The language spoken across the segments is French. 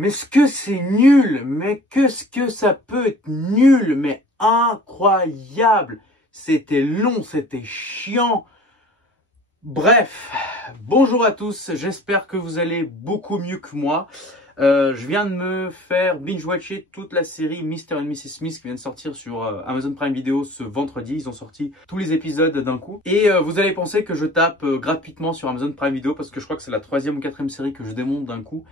Mais ce que c'est nul, mais qu'est-ce que ça peut être nul, mais incroyable. C'était long, c'était chiant. Bref, bonjour à tous, j'espère que vous allez beaucoup mieux que moi. Je viens de me faire binge-watcher toute la série Mr. and Mrs. Smith qui vient de sortir sur Amazon Prime Video ce vendredi. Ils ont sorti tous les épisodes d'un coup. Et vous allez penser que je tape gratuitement sur Amazon Prime Video parce que je crois que c'est la 3e ou 4e série que je démonte d'un coup.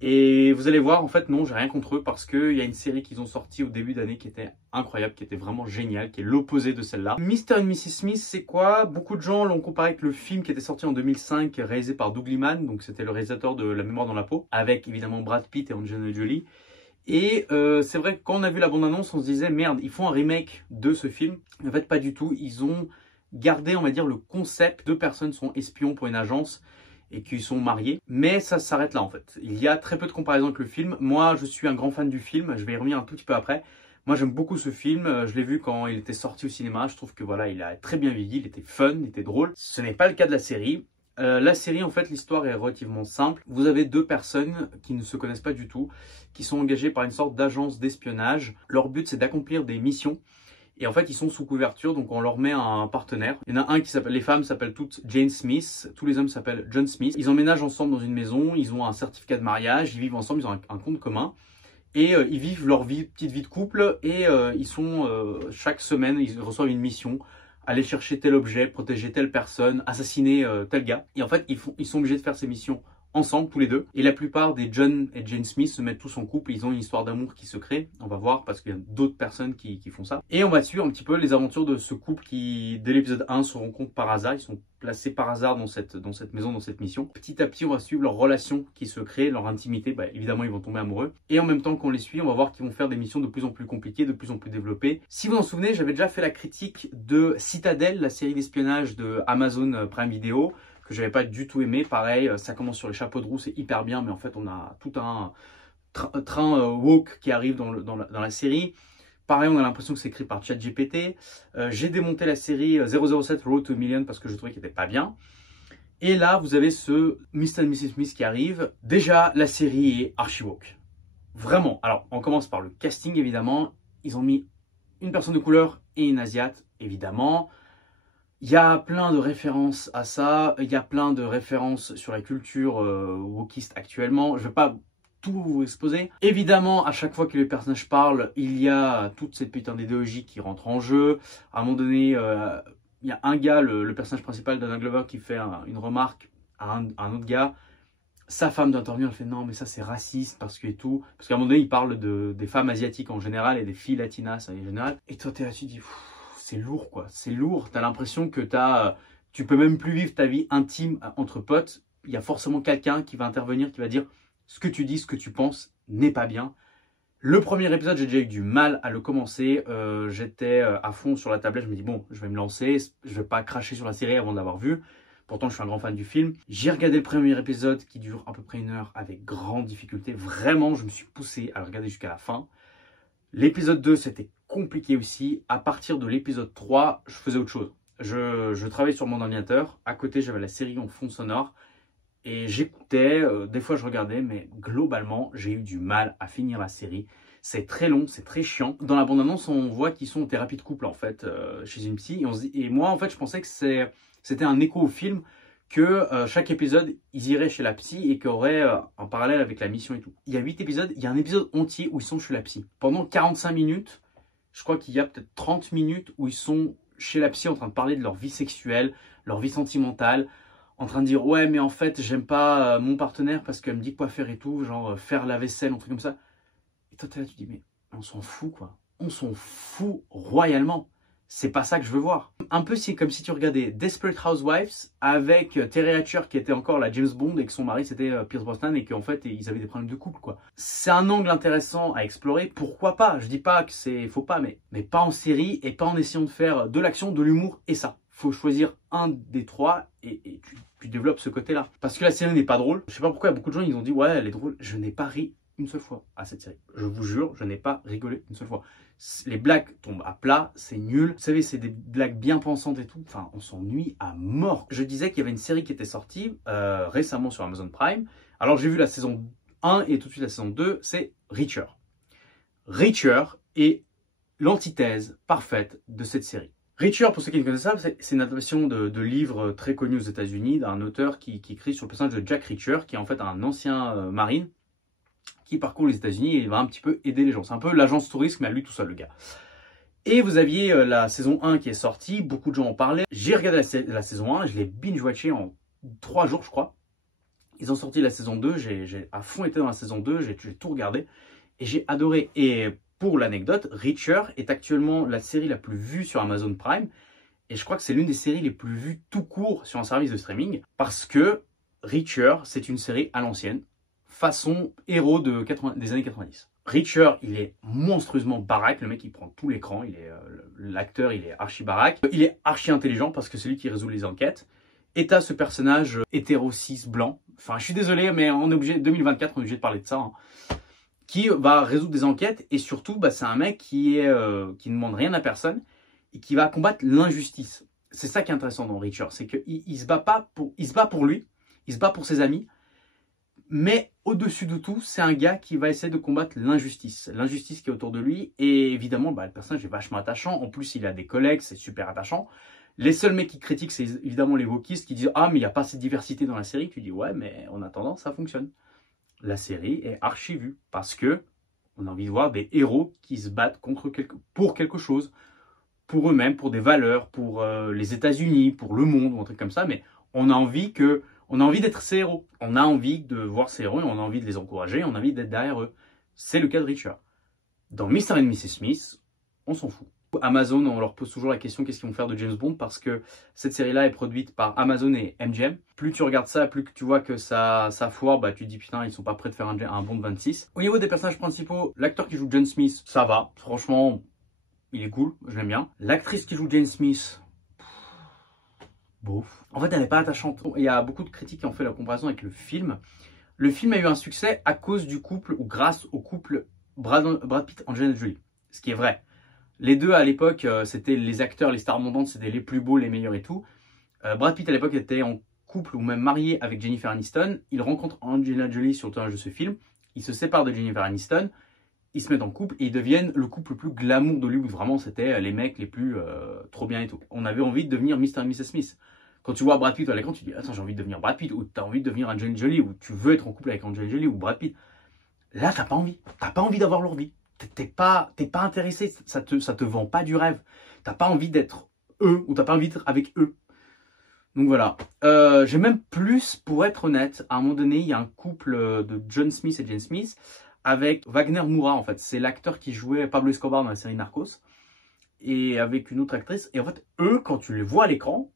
Et vous allez voir, en fait, non, j'ai rien contre eux parce qu'il y a une série qu'ils ont sortie au début d'année qui était incroyable, qui était vraiment géniale, qui est l'opposé de celle-là. Mr. and Mrs. Smith, c'est quoi? Beaucoup de gens l'ont comparé avec le film qui était sorti en 2005, réalisé par Doug Liman, donc c'était le réalisateur de La mémoire dans la peau, avec évidemment Brad Pitt et Angelina Jolie. Et c'est vrai que quand on a vu la bande-annonce, on se disait, merde, ils font un remake de ce film. En fait, pas du tout. Ils ont gardé, on va dire, le concept. 2 personnes sont espions pour une agence et qui sont mariés. Mais ça s'arrête là, en fait. Il y a très peu de comparaison avec le film. Moi, je suis un grand fan du film. Je vais y revenir un tout petit peu après. Moi, j'aime beaucoup ce film. Je l'ai vu quand il était sorti au cinéma. Je trouve que voilà, il a très bien vieilli. Il était fun, il était drôle. Ce n'est pas le cas de la série. La série, en fait, l'histoire est relativement simple. Vous avez 2 personnes qui ne se connaissent pas du tout, qui sont engagées par une sorte d'agence d'espionnage. Leur but, c'est d'accomplir des missions. Et en fait, ils sont sous couverture, donc on leur met un partenaire. Il y en a un qui s'appelle, les femmes s'appellent toutes Jane Smith, tous les hommes s'appellent John Smith. Ils emménagent ensemble dans une maison, ils ont un certificat de mariage, ils vivent ensemble, ils ont un compte commun. Et ils vivent leur petite vie de couple et ils sont, chaque semaine, ils reçoivent une mission. Aller chercher tel objet, protéger telle personne, assassiner tel gars. Et en fait, ils sont obligés de faire ces missions ensemble, tous les deux. Et la plupart des John et Jane Smith se mettent tous en couple. Ils ont une histoire d'amour qui se crée. On va voir parce qu'il y a d'autres personnes qui font ça. Et on va suivre un petit peu les aventures de ce couple qui, dès l'épisode 1, se rencontrent par hasard. Ils sont placés par hasard dans cette maison, dans cette mission. Petit à petit, on va suivre leur relation qui se crée, leur intimité. Bah, évidemment, ils vont tomber amoureux. Et en même temps qu'on les suit, on va voir qu'ils vont faire des missions de plus en plus compliquées, de plus en plus développées. Si vous vous en souvenez, j'avais déjà fait la critique de Citadel, la série d'espionnage de Amazon Prime Video, que j'avais pas du tout aimé. Pareil, ça commence sur les chapeaux de roue, c'est hyper bien, mais en fait, on a tout un train woke qui arrive dans la série. Pareil, on a l'impression que c'est écrit par ChatGPT. J'ai démonté la série 007 Road to a Million parce que je trouvais qu'elle n'était pas bien. Et là, vous avez ce Mr. and Mrs. Smith qui arrive. Déjà, la série est archi woke. Vraiment. Alors, on commence par le casting, évidemment. Ils ont mis une personne de couleur et une asiate, évidemment. Il y a plein de références à ça. Il y a plein de références sur la culture wokiste actuellement. Je ne vais pas tout vous exposer. Évidemment, à chaque fois que les personnages parlent, il y a toute cette putain d'idéologie qui rentre en jeu. À un moment donné, il y a un gars, le personnage principal, Donald Glover, qui fait une remarque à un autre gars. Sa femme d'intervenir, elle fait non, mais ça c'est raciste parce que et tout. Parce qu'à un moment donné, il parle des femmes asiatiques en général et des filles latinas en général. Et toi, t'es là, tu dis, c'est lourd quoi. C'est lourd. T'as l'impression que tu peux même plus vivre ta vie intime entre potes. Il y a forcément quelqu'un qui va intervenir, qui va dire ce que tu dis, ce que tu penses n'est pas bien. Le premier épisode, j'ai déjà eu du mal à le commencer. J'étais à fond sur la tablette. Je me dis, bon, je vais me lancer. Je vais pas cracher sur la série avant de l'avoir vue. Pourtant, je suis un grand fan du film. J'ai regardé le premier épisode qui dure à peu près 1 heure avec grande difficulté. Vraiment, je me suis poussé à le regarder jusqu'à la fin. L'épisode 2, c'était compliqué aussi. À partir de l'épisode 3, je faisais autre chose. Je travaillais sur mon ordinateur. À côté, j'avais la série en fond sonore. Et j'écoutais, des fois je regardais, mais globalement, j'ai eu du mal à finir la série. C'est très long, c'est très chiant. Dans la bande-annonce, on voit qu'ils sont en thérapie de couple, en fait, chez une psy. Et moi, en fait, je pensais que c'était un écho au film, que chaque épisode, ils iraient chez la psy et qu'il y aurait un parallèle avec la mission et tout. Il y a 8 épisodes, il y a un épisode entier où ils sont chez la psy. Pendant 45 minutes, je crois qu'il y a peut-être 30 minutes où ils sont chez la psy en train de parler de leur vie sexuelle, leur vie sentimentale, en train de dire ouais mais en fait j'aime pas mon partenaire parce qu'elle me dit quoi faire et tout, genre faire la vaisselle, un truc comme ça. Et toi t'es là, tu dis mais on s'en fout quoi, on s'en fout royalement, c'est pas ça que je veux voir. Un peu comme si tu regardais Desperate Housewives avec Terry Hatcher qui était encore la James Bond et que son mari c'était Pierce Brosnan et qu'en fait ils avaient des problèmes de couple quoi. C'est un angle intéressant à explorer, pourquoi pas, je dis pas que c'est faut pas, mais pas en série et pas en essayant de faire de l'action, de l'humour et ça. Faut choisir un des 3 et tu développes ce côté-là. Parce que la série n'est pas drôle. Je sais pas pourquoi, beaucoup de gens ils ont dit ouais elle est drôle. Je n'ai pas ri une seule fois à cette série. Je vous jure, je n'ai pas rigolé une seule fois. Les blagues tombent à plat, c'est nul. Vous savez, c'est des blagues bien pensantes et tout. Enfin, on s'ennuie à mort. Je disais qu'il y avait une série qui était sortie récemment sur Amazon Prime. Alors j'ai vu la saison 1 et tout de suite la saison 2, c'est Reacher. Reacher est l'antithèse parfaite de cette série. Reacher, pour ceux qui ne connaissent pas, c'est une adaptation de livres très connus aux États-Unis d'un auteur qui écrit sur le personnage de Jack Reacher, qui est en fait un ancien marine qui parcourt les États-Unis et il va un petit peu aider les gens. C'est un peu l'agence touriste, mais à lui tout seul, le gars. Et vous aviez la saison 1 qui est sortie, beaucoup de gens en parlaient. J'ai regardé la saison 1, je l'ai binge-watché en 3 jours, je crois. Ils ont sorti la saison 2, j'ai à fond été dans la saison 2, j'ai tout regardé et j'ai adoré. Et pour l'anecdote, Reacher est actuellement la série la plus vue sur Amazon Prime. Et je crois que c'est l'une des séries les plus vues tout court sur un service de streaming. Parce que Reacher, c'est une série à l'ancienne, façon héros des années 90. Reacher, il est monstrueusement baraque. Le mec, il prend tout l'écran. L'acteur, il est archi baraque. Il est archi intelligent parce que c'est lui qui résout les enquêtes. Et t'as ce personnage hétéro-cis blanc. Enfin, je suis désolé, mais on est obligé, 2024, on est obligé de parler de ça. Hein, qui va résoudre des enquêtes. Et surtout, bah, c'est un mec qui ne demande rien à personne et qui va combattre l'injustice. C'est ça qui est intéressant dans Reacher. C'est qu'il se bat pas pour, il se bat pour lui. Il se bat pour ses amis. Mais au-dessus de tout, c'est un gars qui va essayer de combattre l'injustice. L'injustice qui est autour de lui. Et évidemment, bah, le personnage est vachement attachant. En plus, il a des collègues, c'est super attachant. Les seuls mecs qui critiquent, c'est évidemment les wokistes qui disent « Ah, mais il n'y a pas assez de diversité dans la série. » Tu dis « Ouais, mais en attendant, ça fonctionne. » La série est archi vue parce que on a envie de voir des héros qui se battent pour quelque chose, pour eux-mêmes, pour des valeurs, pour les États-Unis, pour le monde, ou un truc comme ça. Mais on a envie d'être ces héros. On a envie de voir ces héros et on a envie de les encourager, on a envie d'être derrière eux. C'est le cas de Reacher. Dans Mr. and Mrs. Smith, on s'en fout. Amazon, on leur pose toujours la question qu'est-ce qu'ils vont faire de James Bond parce que cette série-là est produite par Amazon et MGM. Plus tu regardes ça, plus que tu vois que ça foire, bah tu te dis putain, ils sont pas prêts de faire un Bond 26. Au niveau des personnages principaux, l'acteur qui joue John Smith, ça va. Franchement, il est cool, je l'aime bien. L'actrice qui joue Jane Smith, bof. En fait, elle n'est pas attachante. Il y a beaucoup de critiques qui ont fait la comparaison avec le film. Le film a eu un succès à cause du couple ou grâce au couple Brad Pitt, Angelina Jolie. Ce qui est vrai. Les deux à l'époque, c'était les acteurs, les stars montantes, c'était les plus beaux, les meilleurs et tout. Brad Pitt à l'époque était en couple ou même marié avec Jennifer Aniston. Il rencontre Angelina Jolie sur le tournage de ce film. Il se sépare de Jennifer Aniston. Ils se mettent en couple et ils deviennent le couple le plus glamour d'Hollywood. Vraiment, c'était les mecs les plus trop bien et tout. On avait envie de devenir Mr. et Mrs. Smith. Quand tu vois Brad Pitt à l'écran, tu dis attends, j'ai envie de devenir Brad Pitt, ou tu as envie de devenir Angelina Jolie, ou tu veux être en couple avec Angelina Jolie ou Brad Pitt. Là, t'as pas envie. T'as pas envie d'avoir leur vie. T'es pas intéressé. Ça te vend pas du rêve. T'as pas envie d'être eux, ou t'as pas envie d'être avec eux. Donc voilà. J'ai même plus, pour être honnête, à un moment donné, il y a un couple de John Smith et Jane Smith avec Wagner Moura, en fait. C'est l'acteur qui jouait Pablo Escobar dans la série Narcos. Et avec une autre actrice. Et en fait, eux, quand tu les vois à l'écran,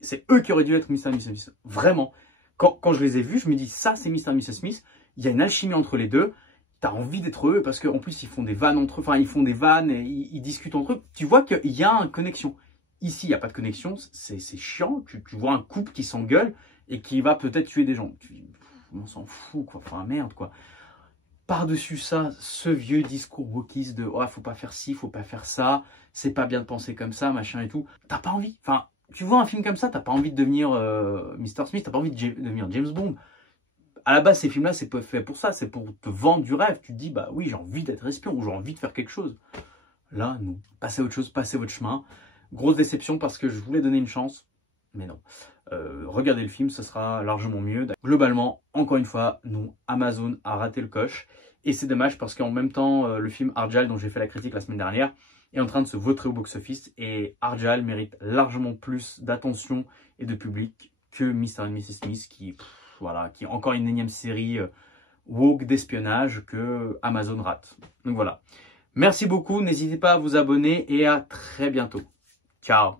c'est eux qui auraient dû être Mr. et Mrs. Smith. Vraiment. Quand je les ai vus, je me dis, ça, c'est Mr. et Mrs. Smith. Il y a une alchimie entre les deux. T'as envie d'être eux parce qu'en plus, ils font des vannes entre eux. Enfin, ils font des vannes et ils discutent entre eux. Tu vois qu'il y a une connexion. Ici, il n'y a pas de connexion. C'est chiant. Tu vois un couple qui s'engueule et qui va peut-être tuer des gens. On s'en fout, quoi. Enfin, merde, quoi. Par-dessus ça, ce vieux discours wokiste de « Oh, faut pas faire ci, faut pas faire ça. C'est pas bien de penser comme ça, machin et tout. » T'as pas envie. Enfin, tu vois un film comme ça, t'as pas envie de devenir Mr. Smith, t'as pas envie de devenir James Bond. À la base, ces films-là, c'est pas fait pour ça, c'est pour te vendre du rêve. Tu te dis, bah oui, j'ai envie d'être espion ou j'ai envie de faire quelque chose. Là, non. Passez à autre chose, passez votre chemin. Grosse déception parce que je voulais donner une chance, mais non. Regardez le film, ce sera largement mieux. Globalement, encore une fois, non, Amazon a raté le coche. Et c'est dommage parce qu'en même temps, le film Argylle, dont j'ai fait la critique la semaine dernière, est en train de se vautrer au box-office. Et Argylle mérite largement plus d'attention et de public que Mr. and Mrs. Smith qui... Voilà, qui est encore une énième série woke d'espionnage que Amazon rate. Donc voilà. Merci beaucoup, n'hésitez pas à vous abonner et à très bientôt. Ciao.